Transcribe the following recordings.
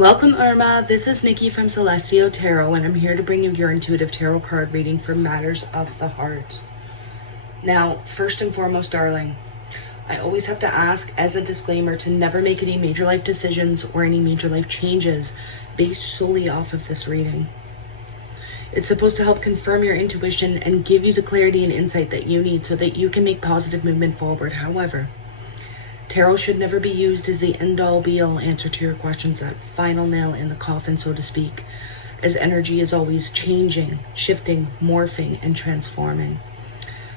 Welcome, Irma. This is Nikki from Celestio Tarot, and I'm here to bring you your intuitive tarot card reading for matters of the heart. Now, first and foremost, darling, I always have to ask as a disclaimer to never make any major life decisions or any major life changes based solely off of this reading. It's supposed to help confirm your intuition and give you the clarity and insight that you need so that you can make positive movement forward. However, tarot should never be used as the end-all be-all answer to your questions, that final nail in the coffin, so to speak, as energy is always changing, shifting, morphing, and transforming.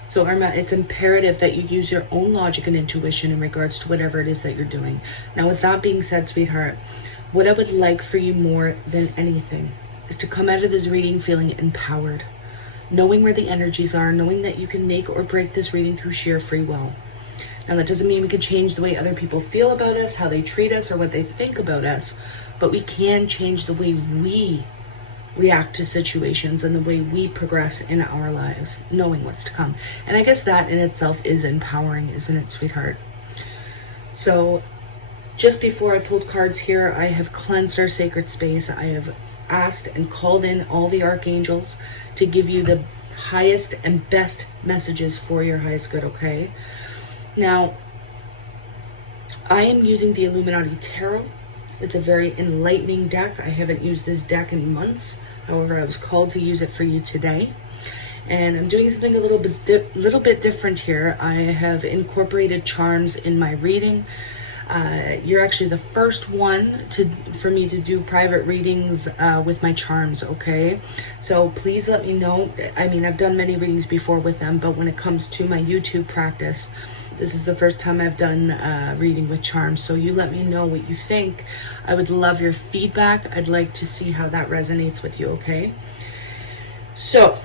So Irma, it's imperative that you use your own logic and intuition in regards to whatever it is that you're doing. Now, with that being said, sweetheart, what I would like for you more than anything is to come out of this reading feeling empowered, knowing where the energies are, knowing that you can make or break this reading through sheer free will. Now, that doesn't mean we can change the way other people feel about us, how they treat us, or what they think about us, but we can change the way we react to situations and the way we progress in our lives, knowing what's to come. And I guess that in itself is empowering, isn't it, sweetheart? So just before I pulled cards here, I have cleansed our sacred space. I have asked and called in all the archangels to give you the highest and best messages for your highest good, okay? Now, I am using the Illuminati Tarot. It's a very enlightening deck. I haven't used this deck in months. However, I was called to use it for you today. And I'm doing something a little bit different here. I have incorporated charms in my reading. You're actually the first one for me to do private readings with my charms, okay? So please let me know. I mean, I've done many readings before with them, but when it comes to my YouTube practice, this is the first time I've done reading with charms. So you let me know what you think. I would love your feedback. I'd like to see how that resonates with you, okay? So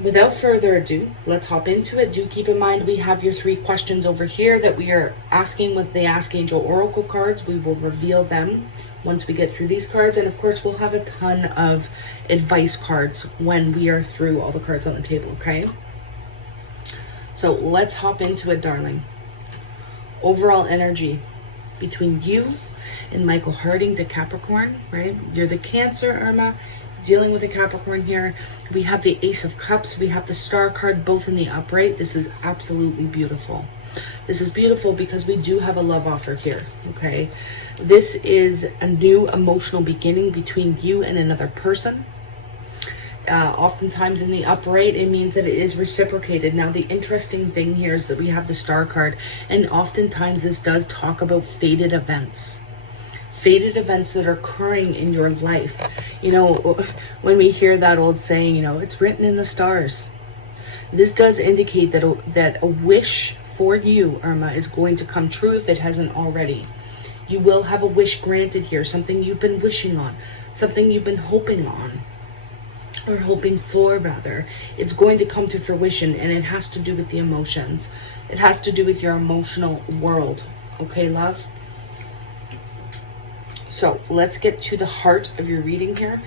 without further ado, let's hop into it. Do keep in mind we have your 3 questions over here that we are asking with the Ask Angel Oracle cards. We will reveal them once we get through these cards. And of course, we'll have a ton of advice cards when we are through all the cards on the table, okay? So let's hop into it, darling. Overall energy between you and Michael Harding, the Capricorn, right? You're the Cancer, Irma, dealing with a Capricorn here. We have the Ace of Cups. We have the Star card, both in the upright. This is absolutely beautiful. This is beautiful because we do have a love offer here, okay? This is a new emotional beginning between you and another person. Oftentimes in the upright, it means that it is reciprocated. Now, the interesting thing here is that we have the Star card, and oftentimes this does talk about fated events that are occurring in your life. You know, when we hear that old saying, you know, it's written in the stars. This does indicate that a wish for you, Irma, is going to come true if it hasn't already. You will have a wish granted here, something you've been wishing on, something you've been hoping on, or hoping for, rather. It's going to come to fruition, and it has to do with the emotions. It has to do with your emotional world. Okay, love? So let's get to the heart of your reading here.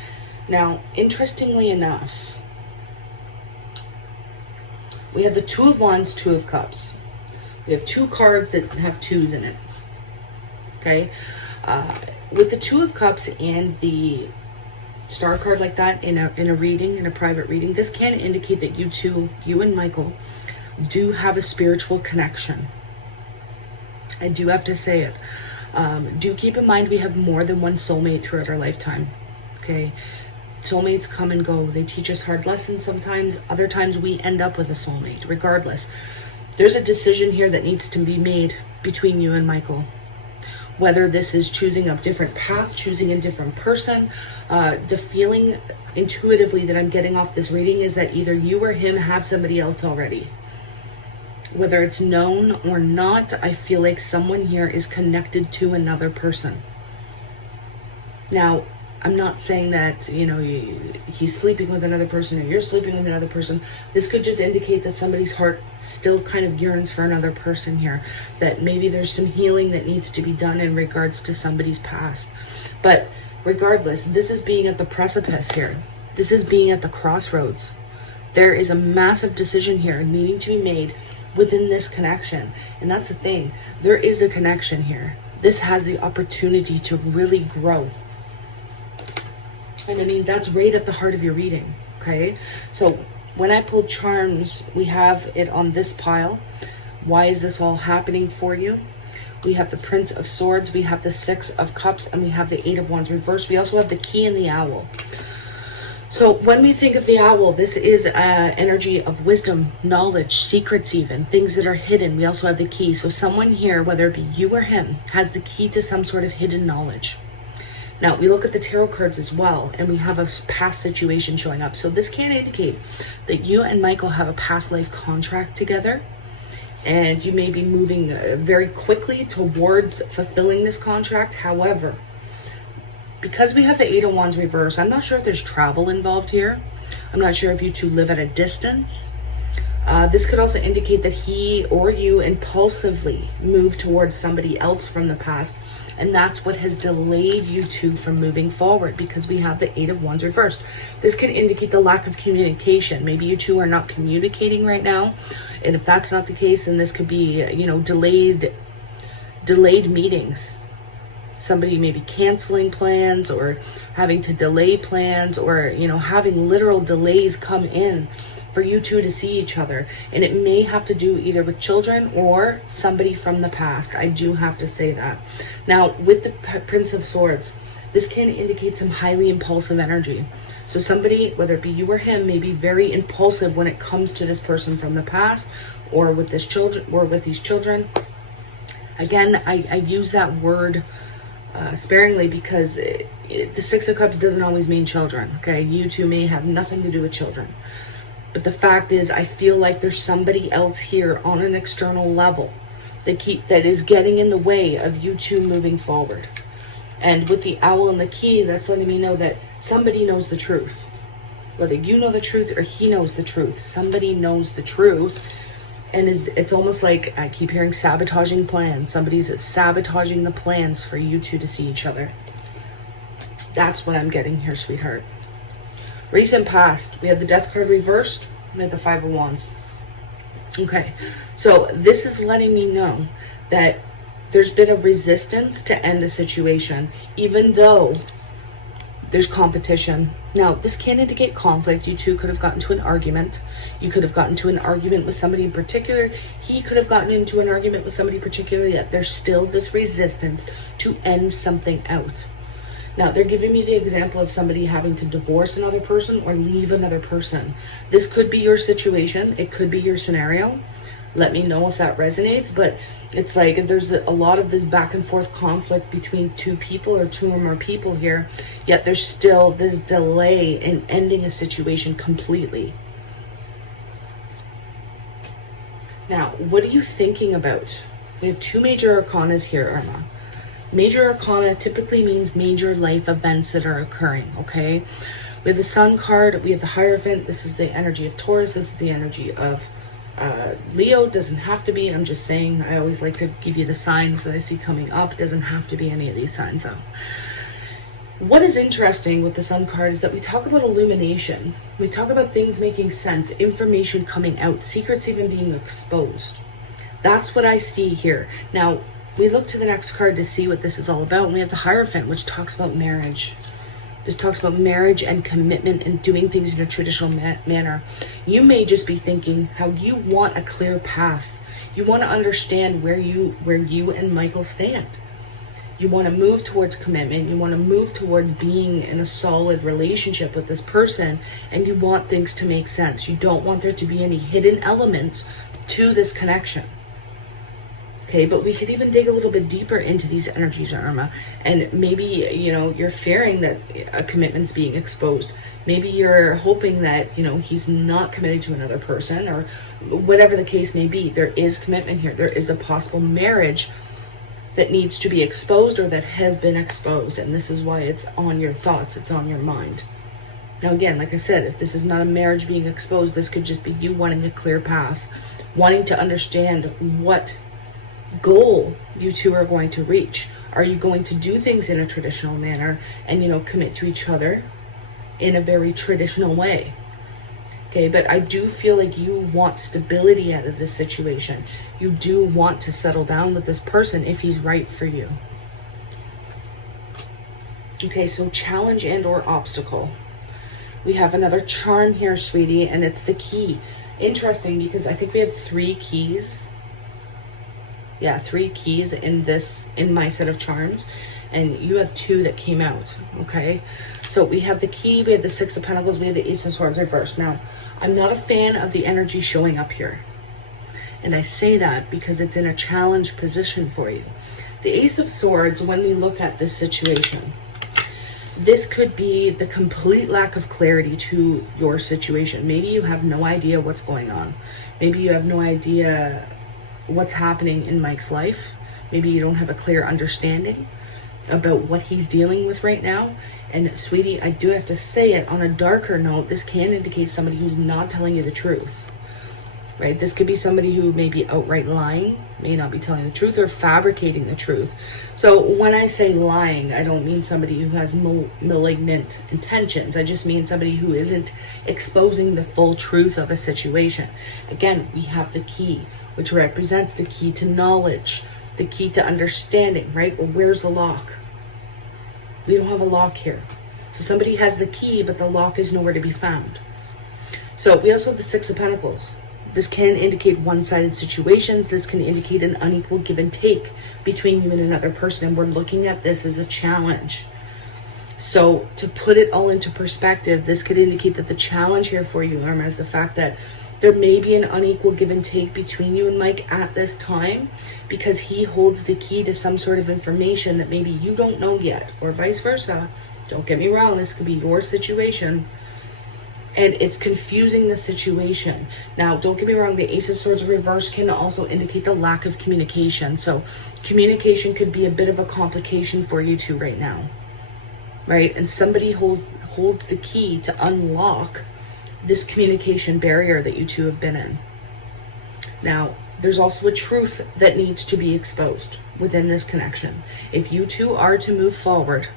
Now, interestingly enough, we have the 2 of Wands, 2 of Cups. We have 2 cards that have 2s in it. Okay? With the 2 of Cups and the Star card like that in a reading, in a private reading, this can indicate that you and Michael do have a spiritual connection. I do have to say it. Do keep in mind we have more than one soulmate throughout our lifetime, okay? Soulmates come and go. They teach us hard lessons sometimes. Other times we end up with a soulmate. Regardless, there's a decision here that needs to be made between you and Michael. Whether this is choosing a different path, choosing a different person, the feeling intuitively that I'm getting off this reading is that either you or him have somebody else already. Whether it's known or not, I feel like someone here is connected to another person. Now, I'm not saying that, you know, he's sleeping with another person or you're sleeping with another person. This could just indicate that somebody's heart still kind of yearns for another person here. That maybe there's some healing that needs to be done in regards to somebody's past. But regardless, this is being at the precipice here. This is being at the crossroads. There is a massive decision here needing to be made within this connection. And that's the thing. There is a connection here. This has the opportunity to really grow. And I mean, that's right at the heart of your reading, okay? So when I pulled charms, we have it on this pile. Why is this all happening for you? We have the Prince of Swords, we have the Six of Cups, and we have the Eight of Wands reversed. We also have the Key and the Owl. So when we think of the owl, this is energy of wisdom, knowledge, secrets even, things that are hidden. We also have the key. So someone here, whether it be you or him, has the key to some sort of hidden knowledge. Now, we look at the tarot cards as well, and we have a past situation showing up. So this can indicate that you and Michael have a past life contract together, and you may be moving very quickly towards fulfilling this contract. However, because we have the Eight of Wands reverse, I'm not sure if there's travel involved here. I'm not sure if you two live at a distance. This could also indicate that he or you impulsively moved towards somebody else from the past, and that's what has delayed you two from moving forward, because we have the Eight of Wands reversed. This can indicate the lack of communication. Maybe you two are not communicating right now, and if that's not the case, then this could be, you know, delayed meetings. Somebody maybe canceling plans or having to delay plans, or, you know, having literal delays come in for you two to see each other. And it may have to do either with children or somebody from the past. I do have to say that. Now, with the Prince of Swords, this can indicate some highly impulsive energy. So somebody, whether it be you or him, may be very impulsive when it comes to this person from the past, or with this children, or with these children. Again, I use that word sparingly, because the Six of Cups doesn't always mean children, okay? You two may have nothing to do with children. But the fact is, I feel like there's somebody else here on an external level that is getting in the way of you two moving forward. And with the Owl and the Key, that's letting me know that somebody knows the truth. Whether you know the truth or he knows the truth, somebody knows the truth. And it's almost like I keep hearing sabotaging plans. Somebody's sabotaging the plans for you two to see each other. That's what I'm getting here, sweetheart. Recent past, we have the Death card reversed, we have the Five of Wands. Okay, so this is letting me know that there's been a resistance to end a situation, even though there's competition. Now, this can indicate conflict. You two could have gotten into an argument. You could have gotten into an argument with somebody in particular. He could have gotten into an argument with somebody particular, yet there's still this resistance to end something out. Now, they're giving me the example of somebody having to divorce another person or leave another person. This could be your situation. It could be your scenario. Let me know if that resonates. But it's like there's a lot of this back and forth conflict between two people or two or more people here. Yet there's still this delay in ending a situation completely. Now, what are you thinking about? We have two major arcanas here, Irma. Major arcana typically means major life events that are occurring, okay? We have the Sun card, we have the Hierophant. This is the energy of Taurus. This is the energy of Leo. Doesn't have to be. I'm just saying, I always like to give you the signs that I see coming up. It doesn't have to be any of these signs, though. What is interesting with the Sun card is that we talk about illumination. We talk about things making sense, information coming out, secrets even being exposed. That's what I see here. Now, we look to the next card to see what this is all about. And we have the Hierophant, which talks about marriage. This talks about marriage and commitment and doing things in a traditional manner. You may just be thinking how you want a clear path. You want to understand where you and Michael stand. You want to move towards commitment. You want to move towards being in a solid relationship with this person. And you want things to make sense. You don't want there to be any hidden elements to this connection. Okay, but we could even dig a little bit deeper into these energies, Irma. And maybe, you know, you're fearing that a commitment's being exposed. Maybe you're hoping that, you know, he's not committed to another person, or whatever the case may be. There is commitment here. There is a possible marriage that needs to be exposed or that has been exposed. And this is why it's on your thoughts. It's on your mind. Now, again, like I said, if this is not a marriage being exposed, this could just be you wanting a clear path, wanting to understand what goal you two are going to reach. Are you going to do things in a traditional manner and, you know, commit to each other in a very traditional way? Okay, but I do feel like you want stability out of this situation. You do want to settle down with this person if he's right for you. Okay, so challenge and or obstacle. We have another charm here, sweetie, and it's the key. Interesting, because I think we have 3 keys. Yeah, 3 keys in my set of charms, and you have 2 that came out. Okay, so we have the key, we have the 6 of Pentacles, we have the Ace of Swords reversed. Now, I'm not a fan of the energy showing up here, and I say that because it's in a challenge position for you. The Ace of Swords, when we look at this situation, this could be the complete lack of clarity to your situation. Maybe you have no idea what's going on. Maybe you have no idea what's happening in Mike's life. Maybe you don't have a clear understanding about what he's dealing with right now. And sweetie, I do have to say it on a darker note, this can indicate somebody who's not telling you the truth, right? This could be somebody who may be outright lying, may not be telling the truth, or fabricating the truth. So when I say lying, I don't mean somebody who has malignant intentions. I just mean somebody who isn't exposing the full truth of a situation. Again, we have the key, which represents the key to knowledge, the key to understanding, right? Well, where's the lock? We don't have a lock here. So somebody has the key, but the lock is nowhere to be found. So we also have the 6 of Pentacles. This can indicate one-sided situations. This can indicate an unequal give and take between you and another person. And we're looking at this as a challenge. So to put it all into perspective, this could indicate that the challenge here for you, Irma, is the fact that there may be an unequal give and take between you and Mike at this time, because he holds the key to some sort of information that maybe you don't know yet, or vice versa. Don't get me wrong, this could be your situation, and it's confusing the situation. Now, don't get me wrong, the Ace of Swords reverse can also indicate the lack of communication. So communication could be a bit of a complication for you two right now, right? And somebody holds the key to unlock this communication barrier that you two have been in. Now, there's also a truth that needs to be exposed within this connection. If you two are to move forward,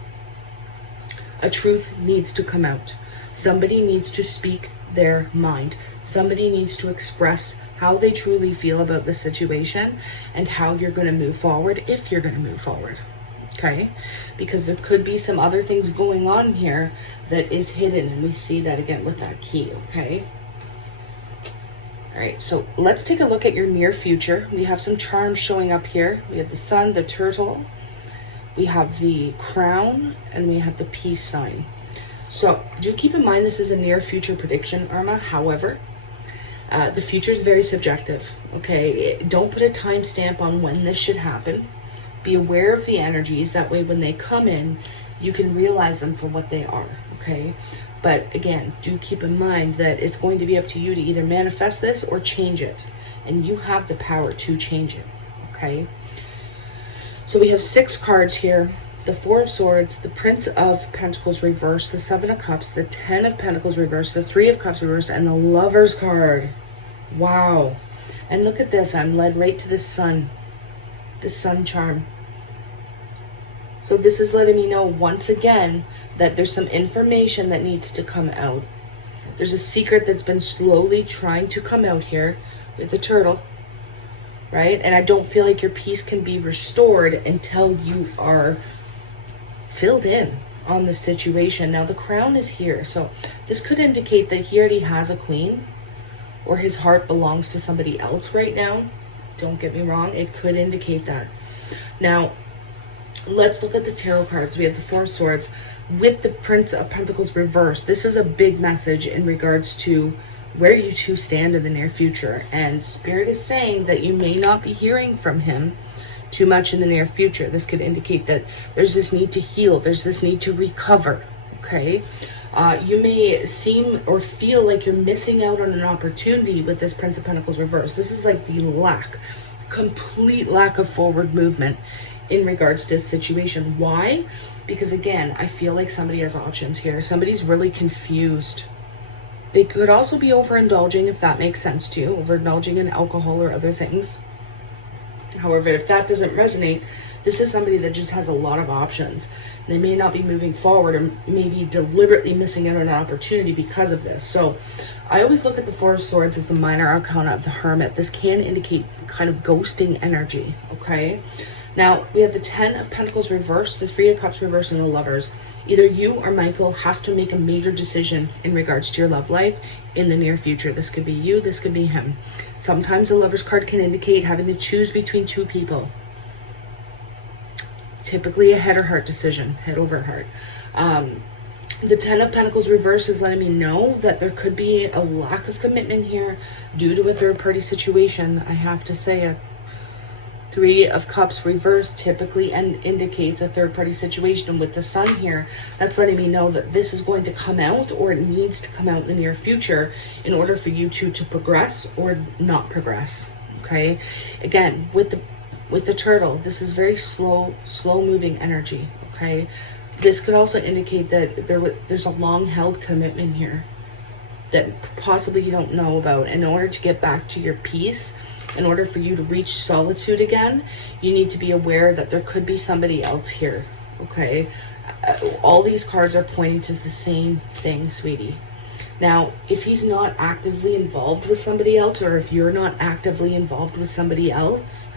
a truth needs to come out. Somebody needs to speak their mind. Somebody needs to express how they truly feel about the situation and how you're going to move forward, if you're going to move forward. Okay, because there could be some other things going on here that is hidden, and we see that again with that key. Okay, all right, so let's take a look at your near future. We have some charms showing up here. We have the sun, the turtle, we have the crown, and we have the peace sign. So do keep in mind this is a near future prediction, Irma. However, the future is very subjective. Okay, don't put a timestamp on when this should happen. Be aware of the energies. That way when they come in, you can realize them for what they are, okay? But again, do keep in mind that it's going to be up to you to either manifest this or change it. And you have the power to change it, okay? So we have 6 cards here. The 4 of Swords, the Prince of Pentacles reversed, the 7 of Cups, the 10 of Pentacles reversed, the 3 of Cups reversed, and the Lover's card. Wow. And look at this. I'm led right to the sun. The sun charm. So this is letting me know once again that there's some information that needs to come out. There's a secret that's been slowly trying to come out here with the turtle, right? And I don't feel like your peace can be restored until you are filled in on the situation. Now the crown is here, so this could indicate that he already has a queen, or his heart belongs to somebody else right now. Don't get me wrong, it could indicate that. Now let's look at the tarot cards. We have the 4 of Swords with the Prince of Pentacles reversed. This is a big message in regards to where you two stand in the near future. And Spirit is saying that you may not be hearing from him too much in the near future. This could indicate that there's this need to heal. There's this need to recover, okay? You may seem or feel like you're missing out on an opportunity with this Prince of Pentacles reversed. This is like the complete lack of forward movement in regards to this situation. Why? Because again, I feel like somebody has options here. Somebody's really confused. They could also be overindulging, if that makes sense to you, overindulging in alcohol or other things. However, if that doesn't resonate, this is somebody that just has a lot of options. They may not be moving forward, or maybe deliberately missing out on an opportunity because of this. So I always look at the 4 of Swords as the minor arcana of the Hermit. This can indicate kind of ghosting energy, okay? Now, we have the 10 of Pentacles reversed, the 3 of Cups reversed, and the Lovers. Either you or Michael has to make a major decision in regards to your love life in the near future. This could be you, this could be him. Sometimes the Lovers card can indicate having to choose between two people. Typically a head or heart decision, head over heart. The 10 of Pentacles reversed is letting me know that there could be a lack of commitment here due to a third party situation. I have to say it. 3 of Cups reversed typically indicates a third party situation. And with the Sun here, that's letting me know that this is going to come out, or it needs to come out in the near future in order for you two to progress or not progress. Okay. Again, with the Turtle, this is very slow moving energy. Okay. This could also indicate that there's a long held commitment here that possibly you don't know about. In order to get back to your peace, in order for you to reach solitude again, you need to be aware that there could be somebody else here, okay? All these cards are pointing to the same thing, sweetie. Now, if he's not actively involved with somebody else, or if you're not actively involved with somebody else,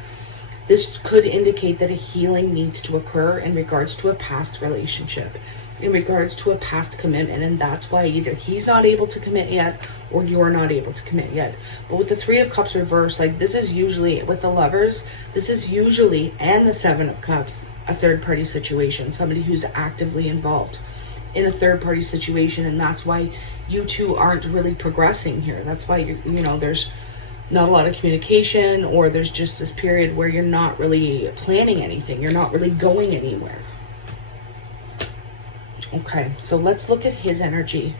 this could indicate that a healing needs to occur in regards to a past relationship, in regards to a past commitment. And that's why either he's not able to commit yet, or you're not able to commit yet. But with the 3 of Cups reversed, like this is usually, with the Lovers, this is usually, and the 7 of Cups, a third party situation, somebody who's actively involved in a third party situation. And that's why you two aren't really progressing here. That's why there's not a lot of communication, or there's just this period where you're not really planning anything. You're not really going anywhere. Okay, so let's look at his energy.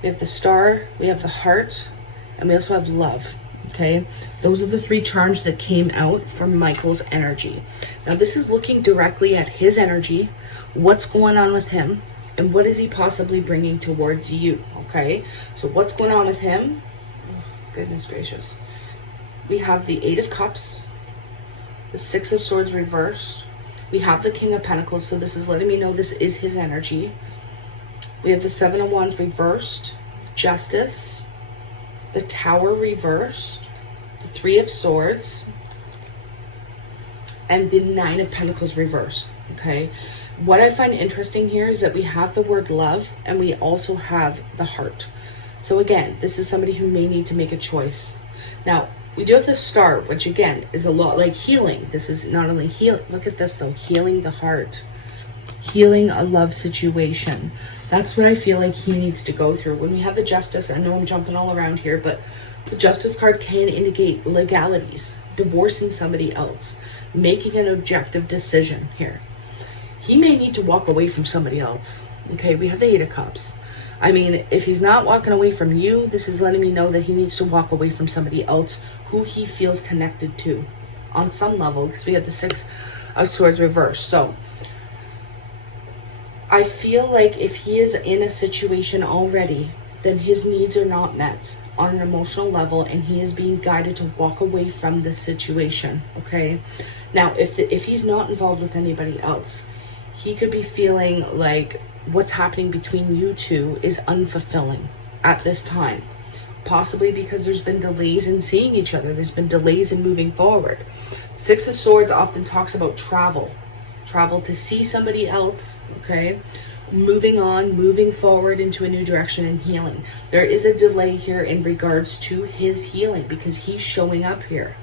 We have the Star, we have the Heart, and we also have Love. Okay, those are the 3 charms that came out from Michael's energy. Now this is looking directly at his energy, what's going on with him, and what is he possibly bringing towards you. Okay, so what's going on with him? Oh, goodness gracious. We have the 8 of Cups, the 6 of Swords reversed. We have the King of Pentacles, so this is letting me know this is his energy. We have the 7 of Wands reversed, Justice, the Tower reversed, the 3 of Swords, and the 9 of Pentacles reversed. Okay, what I find interesting here is that we have the word love, and we also have the heart. So again, this is somebody who may need to make a choice. Now, we do have the Star, which again is a lot like healing. This is not only healing, look at this though, healing the heart, healing a love situation. That's what I feel like he needs to go through. When we have the Justice, I know I'm jumping all around here, but the Justice card can indicate legalities, divorcing somebody else, making an objective decision here. He may need to walk away from somebody else. Okay, we have the 8 of Cups. I mean, if he's not walking away from you, this is letting me know that he needs to walk away from somebody else who he feels connected to on some level, because we have the 6 of Swords reversed. So I feel like if he is in a situation already, then his needs are not met on an emotional level, and he is being guided to walk away from this situation. Okay, now if he's not involved with anybody else, he could be feeling like what's happening between you two is unfulfilling at this time, possibly because there's been delays in seeing each other, there's been delays in moving forward. 6 of Swords often talks about travel to see somebody else. Okay, moving on, moving forward into a new direction and healing. There is a delay here in regards to his healing because he's showing up here.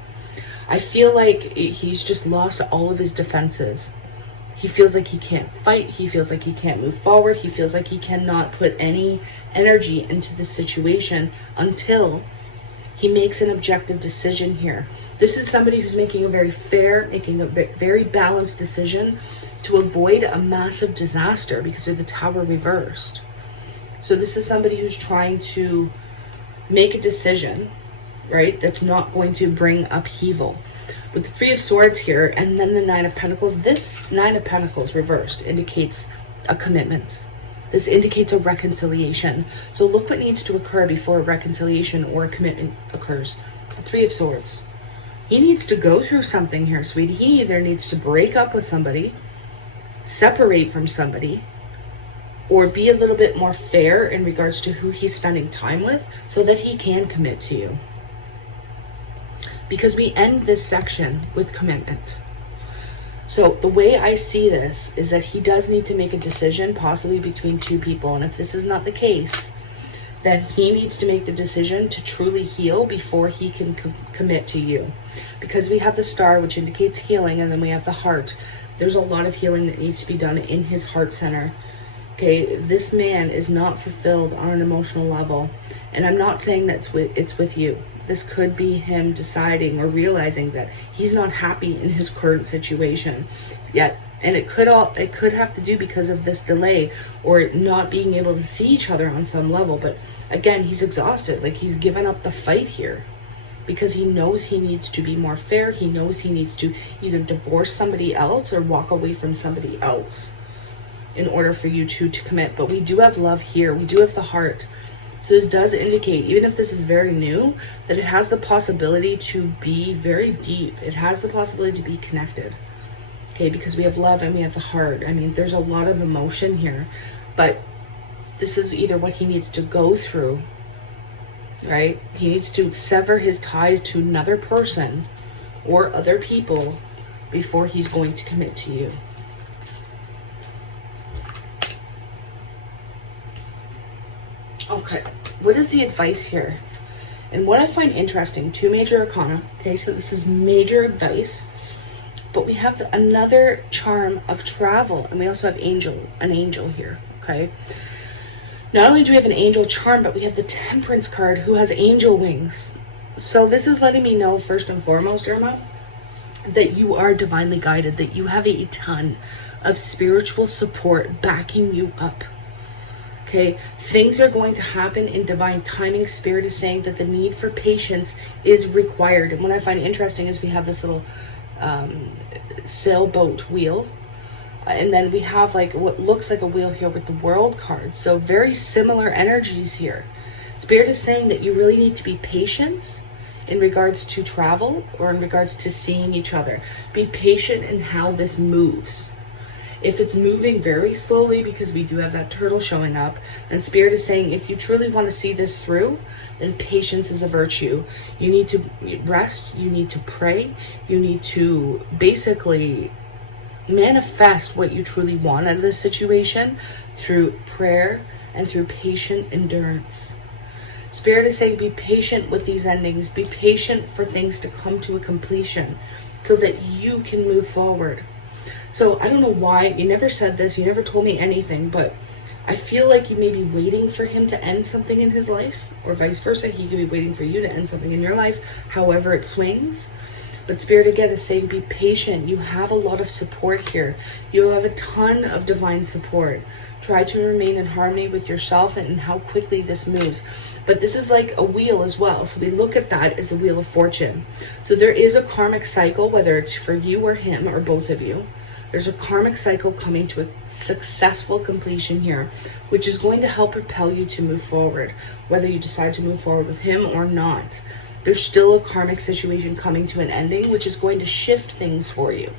I feel like he's just lost all of his defenses. He feels like he can't fight. He feels like he can't move forward. He feels like he cannot put any energy into the situation until he makes an objective decision here. This is somebody who's making a very fair, making a very balanced decision to avoid a massive disaster because of the Tower reversed. So this is somebody who's trying to make a decision, right, that's not going to bring upheaval. With the 3 of Swords here, and then the 9 of Pentacles, this 9 of Pentacles reversed indicates a commitment. This indicates a reconciliation. So look what needs to occur before a reconciliation or a commitment occurs. The 3 of Swords. He needs to go through something here, sweetie. He either needs to break up with somebody, separate from somebody, or be a little bit more fair in regards to who he's spending time with so that he can commit to you. Because we end this section with commitment. So the way I see this is that he does need to make a decision, possibly between two people. And if this is not the case, then he needs to make the decision to truly heal before he can commit to you. Because we have the star, which indicates healing, and then we have the heart. There's a lot of healing that needs to be done in his heart center. Okay, this man is not fulfilled on an emotional level. And I'm not saying that it's with you. This could be him deciding or realizing that he's not happy in his current situation yet. And it could have to do because of this delay or not being able to see each other on some level. But again, he's exhausted. Like, he's given up the fight here because he knows he needs to be more fair. He knows he needs to either divorce somebody else or walk away from somebody else in order for you two to commit. But we do have love here. We do have the heart. So this does indicate, even if this is very new, that it has the possibility to be very deep. It has the possibility to be connected. Okay, because we have love and we have the heart. I mean, there's a lot of emotion here. But this is either what he needs to go through, right? He needs to sever his ties to another person or other people before he's going to commit to you. Okay, what is the advice here? And what I find interesting, 2 major arcana. Okay, so this is major advice. But we have another charm of travel. And we also have an angel here, okay? Not only do we have an angel charm, but we have the Temperance card who has angel wings. So this is letting me know, first and foremost, Irma, that you are divinely guided, that you have a ton of spiritual support backing you up. Okay, things are going to happen in divine timing. Spirit is saying that the need for patience is required. And what I find interesting is we have this little sailboat wheel. And then we have like what looks like a wheel here with the World card. So very similar energies here. Spirit is saying that you really need to be patient in regards to travel or in regards to seeing each other. Be patient in how this moves. If it's moving very slowly, because we do have that turtle showing up, then Spirit is saying if you truly want to see this through, then patience is a virtue. You need to rest, you need to pray, you need to basically manifest what you truly want out of this situation through prayer and through patient endurance. Spirit is saying be patient with these endings, be patient for things to come to a completion so that you can move forward. So I don't know why, you never said this, you never told me anything, but I feel like you may be waiting for him to end something in his life, or vice versa, he could be waiting for you to end something in your life, however it swings. But Spirit again is saying be patient. You have a lot of support here. You have a ton of divine support. Try to remain in harmony with yourself and how quickly this moves. But this is like a wheel as well. So we look at that as a wheel of fortune. So there is a karmic cycle, whether it's for you or him or both of you. There's a karmic cycle coming to a successful completion here, which is going to help propel you to move forward, whether you decide to move forward with him or not. There's still a karmic situation coming to an ending, which is going to shift things for you.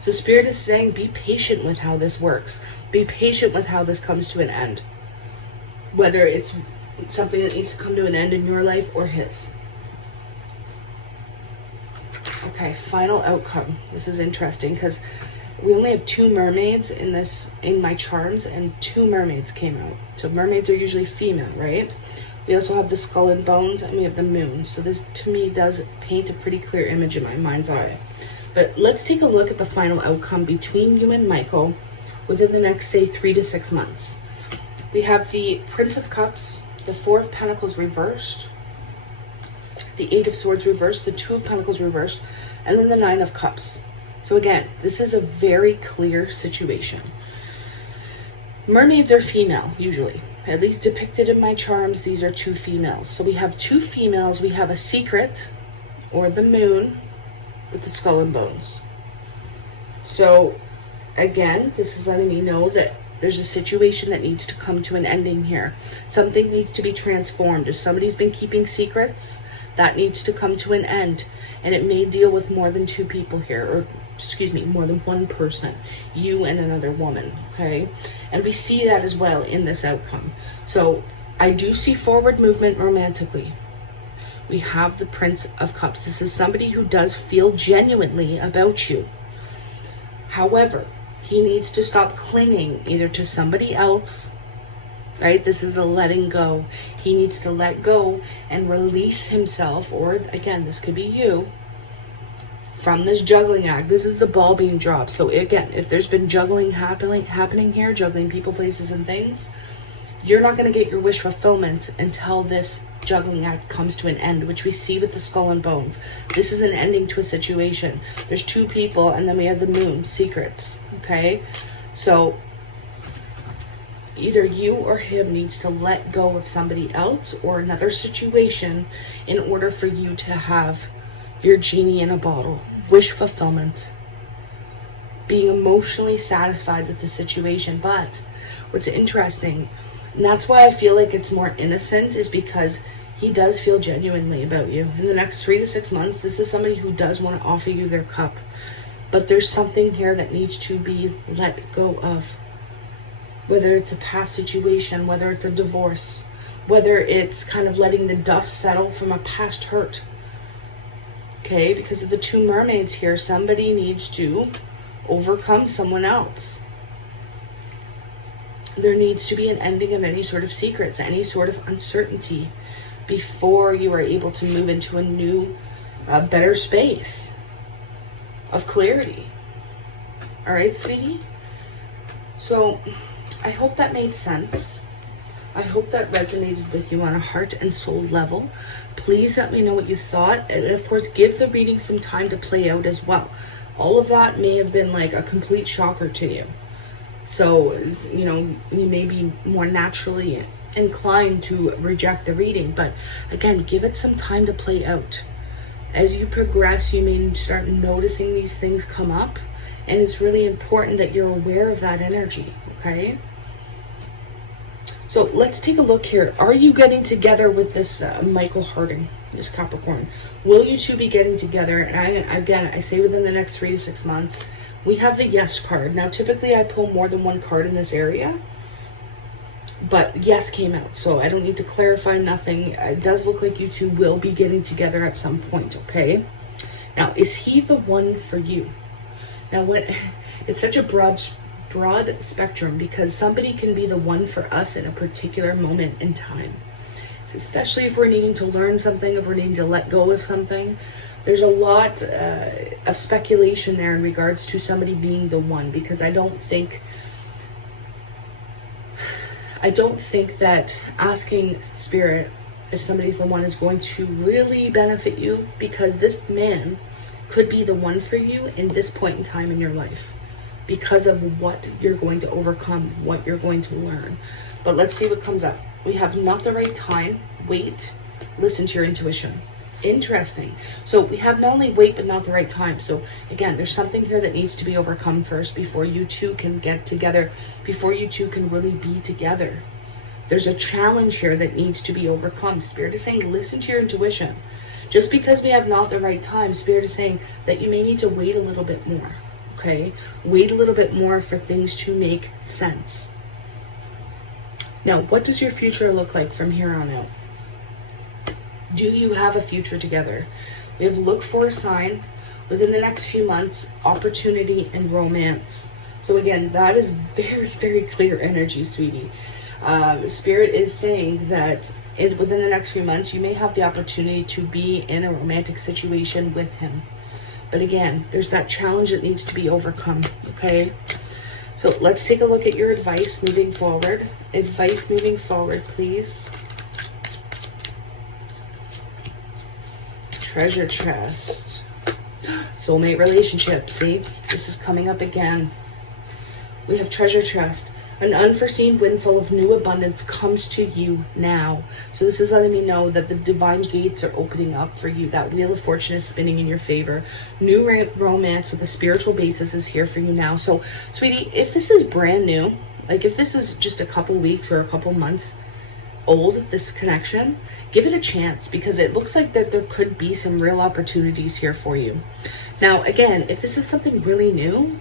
So Spirit is saying, be patient with how this works. Be patient with how this comes to an end. Whether it's something that needs to come to an end in your life or his. Okay, final outcome. This is interesting because we only have 2 mermaids in my charms, and 2 mermaids came out. So mermaids are usually female, right? We also have the skull and bones, and we have the moon. So this, to me, does paint a pretty clear image in my mind's eye. But let's take a look at the final outcome between you and Michael within the next, say, 3 to 6 months. We have the Prince of Cups, the 4 of Pentacles reversed, the 8 of Swords reversed, the 2 of Pentacles reversed, and then the 9 of Cups. So again, this is a very clear situation. Mermaids are female, usually. At least depicted in my charms, these are 2 females. So we have 2 females. We have a secret, or the moon, with the skull and bones. So again, this is letting me know that there's a situation that needs to come to an ending here. Something needs to be transformed. If somebody's been keeping secrets, that needs to come to an end. And it may deal with more than 2 people here, or excuse me, more than 1 person, you and another woman, okay? And we see that as well in this outcome. So I do see forward movement romantically. We have the Prince of Cups. This is somebody who does feel genuinely about you. However, he needs to stop clinging either to somebody else, right? This is a letting go. He needs to let go and release himself, or again, this could be you, from this juggling act. This is the ball being dropped. So again, if there's been juggling happening here, juggling people, places, and things, you're not going to get your wish fulfillment until this juggling act comes to an end, which we see with the skull and bones. This is an ending to a situation. There's two people, and then we have the moon, secrets, okay? So either you or him needs to let go of somebody else or another situation in order for you to have your genie in a bottle, wish fulfillment, being emotionally satisfied with the situation. But what's interesting, and that's why I feel like it's more innocent, is because he does feel genuinely about you. In the next 3 to 6 months, this is somebody who does want to offer you their cup. But there's something here that needs to be let go of. Whether it's a past situation, whether it's a divorce, whether it's kind of letting the dust settle from a past hurt. Okay, because of the two mermaids here, somebody needs to overcome someone else. There needs to be an ending of any sort of secrets, any sort of uncertainty before you are able to move into a new, better space of clarity. All right, sweetie? So I hope that made sense. I hope that resonated with you on a heart and soul level. Please let me know what you thought. And of course, give the reading some time to play out as well. All of that may have been like a complete shocker to you. So, you know, you may be more naturally inclined to reject the reading. But again, give it some time to play out. As you progress, you may start noticing these things come up. And it's really important that you're aware of that energy, okay? So let's take a look here. Are you getting together with this Michael Harding, this Capricorn? Will you two be getting together? And I say within the next 3 to 6 months. We have the yes card. Now, typically I pull more than one card in this area, but yes came out. So I don't need to clarify nothing. It does look like you two will be getting together at some point, okay? Now, is he the one for you? Now, it's such a broad spectrum, because somebody can be the one for us in a particular moment in time. So especially if we're needing to learn something, if we're needing to let go of something. There's a lot of speculation there in regards to somebody being the one, because I don't think that asking Spirit if somebody's the one is going to really benefit you, because this man could be the one for you in this point in time in your life, because of what you're going to overcome, what you're going to learn. But let's see what comes up. We have not the right time, wait, listen to your intuition. Interesting. So we have not only wait, but not the right time. So again, there's something here that needs to be overcome first before you two can get together, before you two can really be together. There's a challenge here that needs to be overcome. Spirit is saying, listen to your intuition. Just because we have not the right time, Spirit is saying that you may need to wait a little bit more. Okay? Wait a little bit more for things to make sense. Now, what does your future look like from here on out? Do you have a future together? We have look for a sign within the next few months, opportunity and romance. So again, that is very, very clear energy, sweetie. Spirit is saying that within the next few months, you may have the opportunity to be in a romantic situation with him. But again, there's that challenge that needs to be overcome, okay? So let's take a look at your advice moving forward. Advice moving forward, please. Treasure chest. Soulmate relationship. See, this is coming up again. We have treasure chest. An unforeseen windfall of new abundance comes to you now. So this is letting me know that the divine gates are opening up for you. That wheel of fortune is spinning in your favor. New romance with a spiritual basis is here for you now. So, sweetie, if this is brand new, like if this is just a couple weeks or a couple months old, this connection, give it a chance, because it looks like that there could be some real opportunities here for you. Now, again, if this is something really new,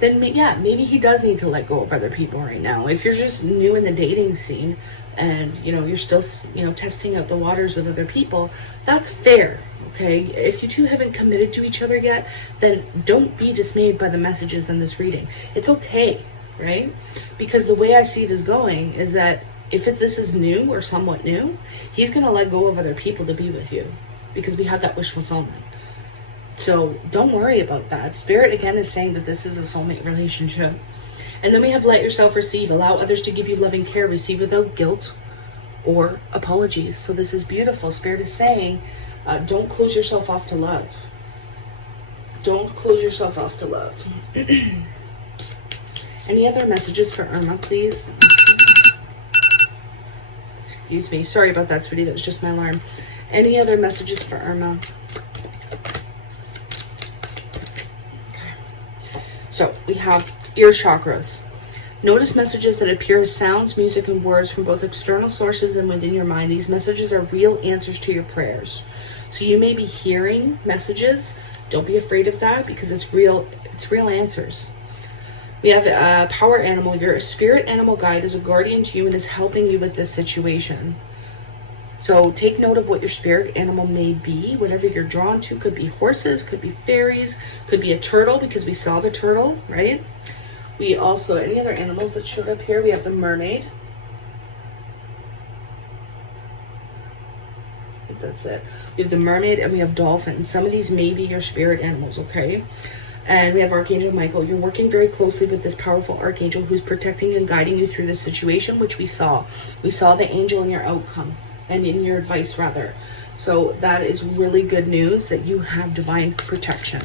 then yeah, maybe he does need to let go of other people right now. If you're just new in the dating scene and, you know, you're still, you know, testing out the waters with other people, that's fair, okay? If you two haven't committed to each other yet, then don't be dismayed by the messages in this reading. It's okay, right? Because the way I see this going is that if this is new or somewhat new, he's going to let go of other people to be with you, because we have that wish fulfillment. So don't worry about that. Spirit, again, is saying that this is a soulmate relationship. And then we have let yourself receive. Allow others to give you loving care. Receive without guilt or apologies. So this is beautiful. Spirit is saying, don't close yourself off to love. Don't close yourself off to love. Any other messages for Irma, please? Excuse me. Sorry about that, sweetie. That was just my alarm. Any other messages for Irma? So we have ear chakras. Notice messages that appear as sounds, music, and words from both external sources and within your mind. These messages are real answers to your prayers. So you may be hearing messages. Don't be afraid of that, because it's real answers. We have a power animal. Your spirit animal guide is a guardian to you and is helping you with this situation. So take note of what your spirit animal may be. Whatever you're drawn to, could be horses, could be fairies, could be a turtle, because we saw the turtle, right? We also, any other animals that showed up here? We have the mermaid. I think that's it. We have the mermaid and we have dolphins. Some of these may be your spirit animals, okay? And we have Archangel Michael. You're working very closely with this powerful archangel who's protecting and guiding you through this situation, which we saw. We saw the angel in your outcome, and in your advice, rather. So that is really good news that you have divine protection.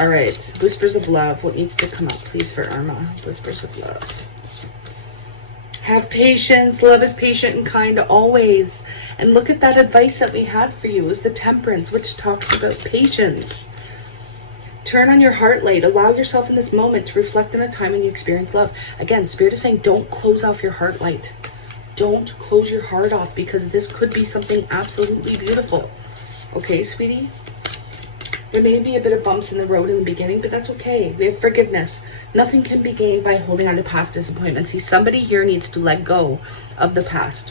All right, whispers of love. What needs to come up, please, for Irma? Whispers of love. Have patience. Love is patient and kind always. And look at that advice that we had for you. It was the Temperance, which talks about patience. Turn on your heart light. Allow yourself in this moment to reflect on a time when you experience love. Again, Spirit is saying, don't close off your heart light. Don't close your heart off, because this could be something absolutely beautiful. Okay, sweetie? There may be a bit of bumps in the road in the beginning, but that's okay. We have forgiveness. Nothing can be gained by holding on to past disappointments. See, somebody here needs to let go of the past,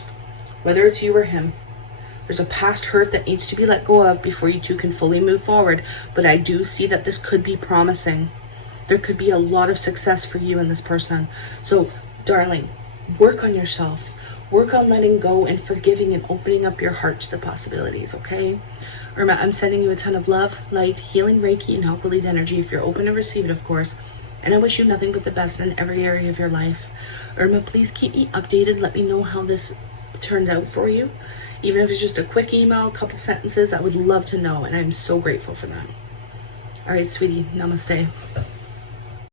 whether it's you or him. There's a past hurt that needs to be let go of before you two can fully move forward. But I do see that this could be promising. There could be a lot of success for you and this person. So, darling, work on yourself. Work on letting go and forgiving and opening up your heart to the possibilities, okay? Irma, I'm sending you a ton of love, light, healing, Reiki, and help lead energy if you're open to receive it, of course. And I wish you nothing but the best in every area of your life. Irma, please keep me updated. Let me know how this turns out for you. Even if it's just a quick email, a couple sentences, I would love to know. And I'm so grateful for that. All right, sweetie, namaste.